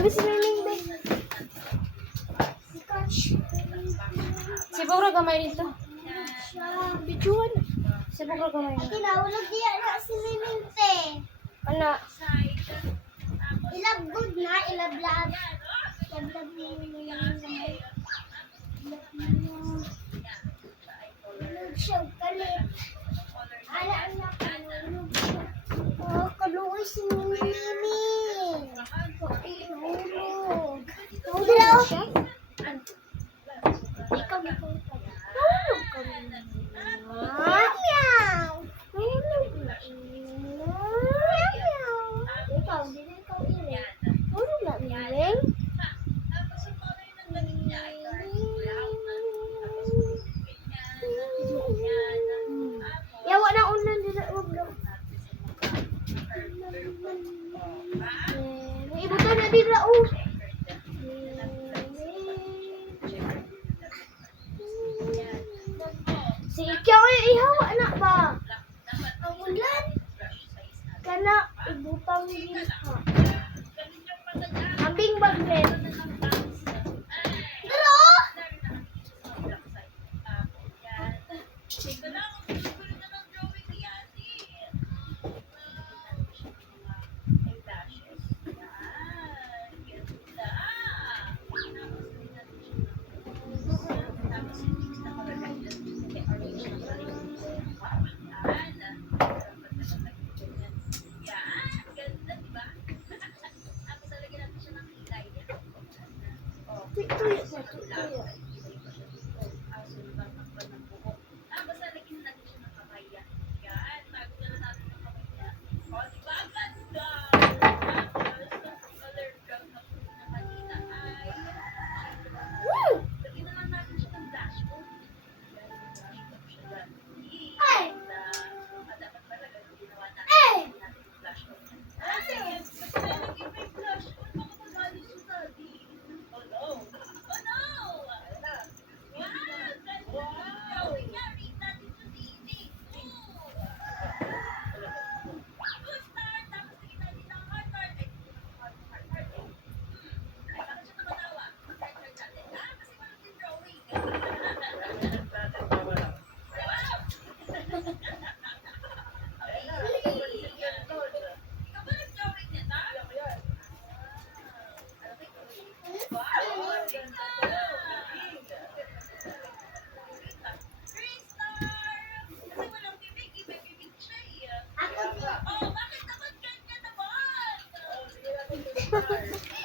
Abi si Miming be. Si Bogro gamay dito. Bijuan. Si Bogro gamay dito. Kinahulog diya na si Miming te. Ana. Ilabgod na, ilablab. Ilablab mo yung siya kalit. Ala anak, oh, kaluoy si Miming. Nahulog. Nahulog siya? Ikaw ba ito? Nahulog ka mo. Meow. Nahulog na. Meow. Ikaw, hindi na ikaw irin. Nahulog na, Miming. Yawa na unan dila ublo. Ibutan na dila oh. Si ikaw ay ihawa na ba? Ang ulan. Kana ibutang din ha. Ambing bagnet. Pero ako